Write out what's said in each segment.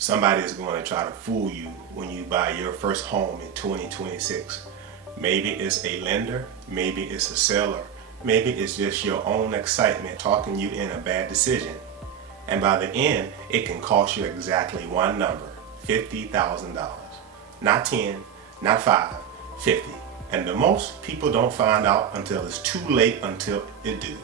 Somebody is going to try to fool you when you buy your first home in 2026. Maybe it's a lender, maybe it's a seller, maybe it's just your own excitement talking you in a bad decision. And by the end, it can cost you exactly one number, $50,000. Not 10, not 5, 50. And the most people don't find out until it's too late until it do.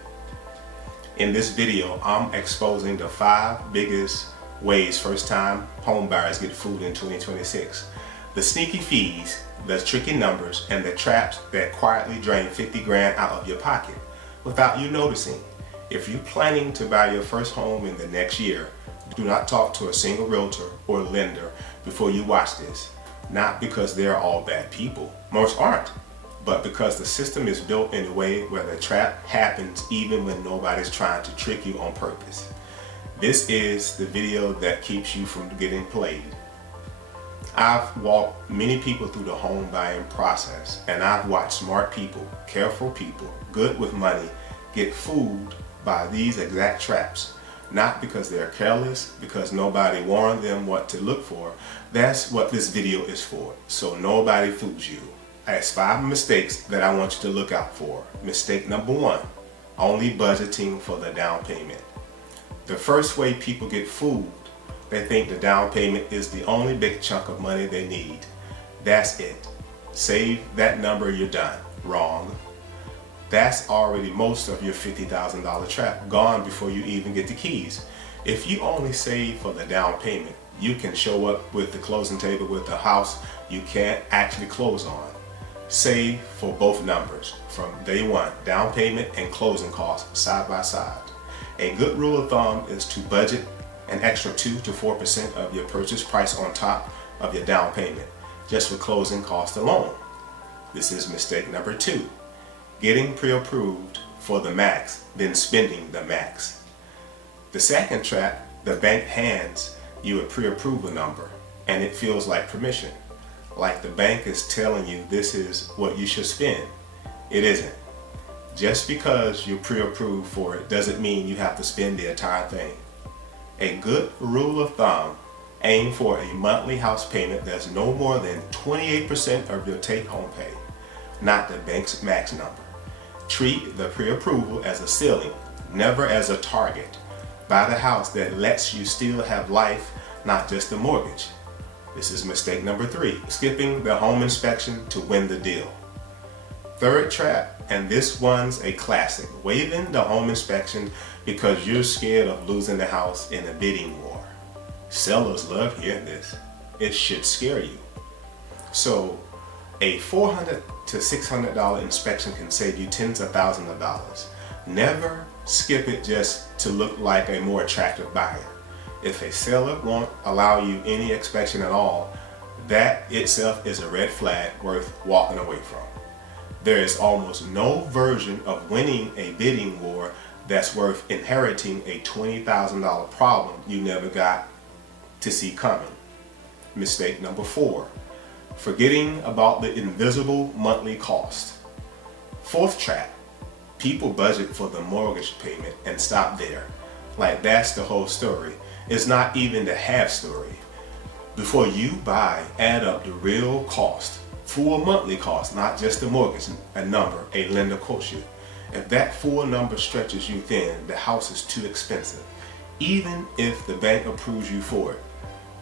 In this video, I'm exposing the 5 biggest ways first-time home buyers get fooled in 2026. The sneaky fees, the tricky numbers, and the traps that quietly drain 50 grand out of your pocket without you noticing. If you're planning to buy your first home in the next year, do not talk to a single realtor or lender before you watch this. Not because they're all bad people, most aren't, but because the system is built in a way where the trap happens even when nobody's trying to trick you on purpose. This is the video that keeps you from getting played. I've walked many people through the home buying process, and I've watched smart people, careful people, good with money, get fooled by these exact traps. Not because they're careless, because nobody warned them what to look for. That's what this video is for, so nobody fools you. There's 5 mistakes that I want you to look out for. Mistake number 1, only budgeting for the down payment. The first way people get fooled, they think the down payment is the only big chunk of money they need. That's it. Save that number, you're done. Wrong. That's already most of your $50,000 trap gone before you even get the keys. If you only save for the down payment, you can show up with the closing table with a house you can't actually close on. Save for both numbers from day one, down payment and closing costs side by side. A good rule of thumb is to budget an extra 2 to 4% of your purchase price on top of your down payment, just for closing costs alone. This is mistake number 2, getting pre-approved for the max, then spending the max. The second trap, the bank hands you a pre-approval number, and it feels like permission, like the bank is telling you this is what you should spend. It isn't. Just because you're pre-approved for it doesn't mean you have to spend the entire thing. A good rule of thumb, aim for a monthly house payment that's no more than 28% of your take-home pay, not the bank's max number. Treat the pre-approval as a ceiling, never as a target. Buy the house that lets you still have life, not just a mortgage. This is mistake number 3, skipping the home inspection to win the deal. Third trap, and this one's a classic, waiving the home inspection because you're scared of losing the house in a bidding war. Sellers love hearing this. It should scare you. So a $400 to $600 inspection can save you tens of thousands of dollars. Never skip it just to look like a more attractive buyer. If a seller won't allow you any inspection at all, that itself is a red flag worth walking away from. There is almost no version of winning a bidding war that's worth inheriting a $20,000 problem you never got to see coming. Mistake number 4, forgetting about the invisible monthly cost. Fourth trap, people budget for the mortgage payment and stop there. Like that's the whole story. It's not even the half story. Before you buy, add up the real cost. Full monthly cost, not just the mortgage, a number a lender quotes you. If that full number stretches you thin, the house is too expensive, even if the bank approves you for it.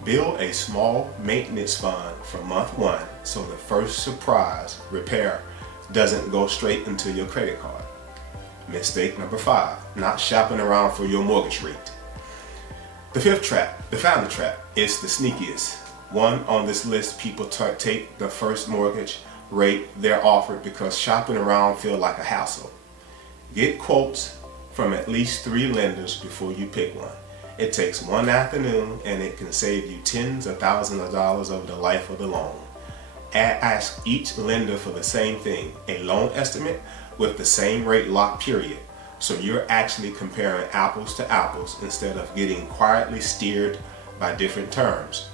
Build a small maintenance fund for month 1 so the first surprise repair doesn't go straight into your credit card. Mistake number 5, not shopping around for your mortgage rate. The 5th trap, the family trap, is the sneakiest. One on this list, people take the first mortgage rate they're offered because shopping around feels like a hassle. Get quotes from at least 3 lenders before you pick one. It takes one afternoon and it can save you tens of thousands of dollars over the life of the loan. Ask each lender for the same thing, a loan estimate with the same rate lock period. So you're actually comparing apples to apples instead of getting quietly steered by different terms.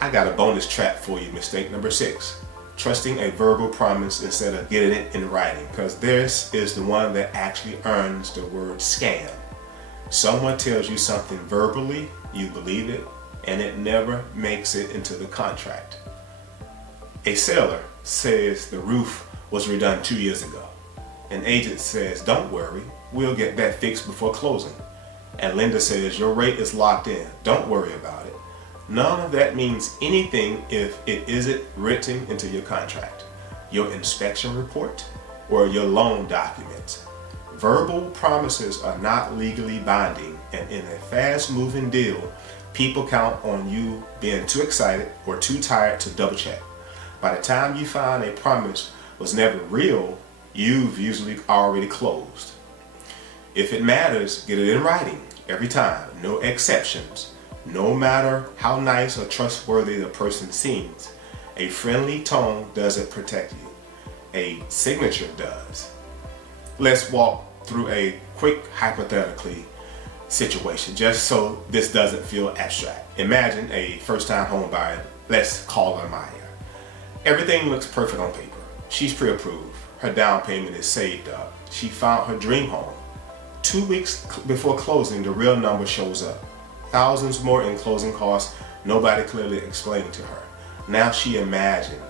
I got a bonus trap for you, mistake number 6. Trusting a verbal promise instead of getting it in writing, because this is the one that actually earns the word scam. Someone tells you something verbally, you believe it, and it never makes it into the contract. A seller says the roof was redone 2 years ago. An agent says, don't worry, we'll get that fixed before closing. And lender says, your rate is locked in, don't worry about it. None of that means anything if it isn't written into your contract, your inspection report, or your loan documents. Verbal promises are not legally binding, and in a fast-moving deal, people count on you being too excited or too tired to double check. By the time you find a promise was never real, you've usually already closed. If it matters, get it in writing every time, no exceptions. No matter how nice or trustworthy the person seems, a friendly tone doesn't protect you. A signature does. Let's walk through a quick hypothetically situation just so this doesn't feel abstract. Imagine a first-time home buyer. Let's call her Maya. Everything looks perfect on paper. She's pre-approved. Her down payment is saved up. She found her dream home. 2 weeks before closing, the real number shows up. Thousands more in closing costs nobody clearly explained to her. Now she imagined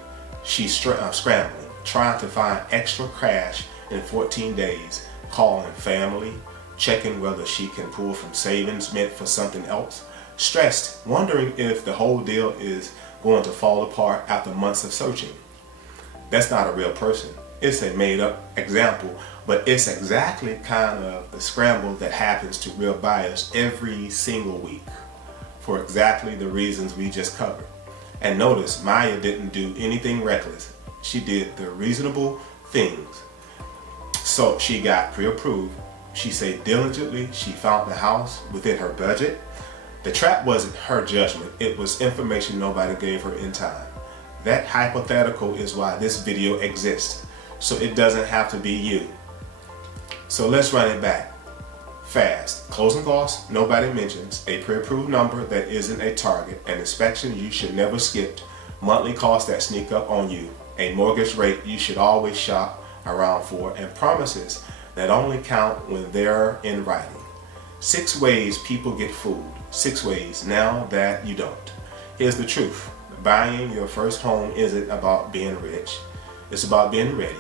she's scrambling, trying to find extra cash in 14 days, calling family, checking whether she can pull from savings meant for something else, stressed, wondering if the whole deal is going to fall apart after months of searching. That's not a real person. It's a made-up example, but it's exactly kind of the scramble that happens to real buyers every single week for exactly the reasons we just covered. And notice, Maya didn't do anything reckless. She did the reasonable things. So she got pre-approved. She saved diligently. She found the house within her budget. The trap wasn't her judgment. It was information nobody gave her in time. That hypothetical is why this video exists. So it doesn't have to be you. So let's run it back. Fast. Closing costs, nobody mentions. A pre-approved number that isn't a target. An inspection you should never skip. Monthly costs that sneak up on you. A mortgage rate you should always shop around for. And promises that only count when they're in writing. 6 ways people get fooled. 6 ways now that you don't. Here's the truth. Buying your first home isn't about being rich. It's about being ready.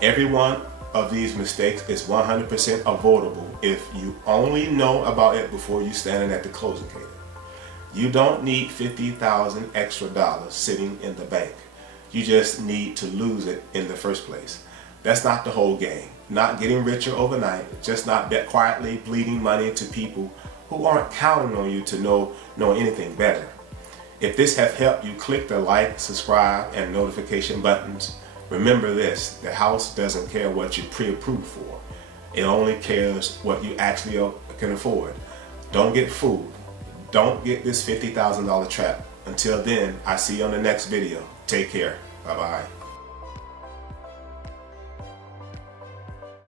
Every one of these mistakes is 100% avoidable if you only know about it before you standing at the closing table. You don't need $50,000 extra dollars sitting in the bank. You just need to lose it in the first place. That's not the whole game. Not getting richer overnight, just not quietly bleeding money to people who aren't counting on you to know anything better. If this has helped you, click the like, subscribe, and notification buttons. Remember this, the house doesn't care what you pre-approved for. It only cares what you actually can afford. Don't get fooled. Don't get this $50,000 trap. Until then, I see you on the next video. Take care. Bye-bye.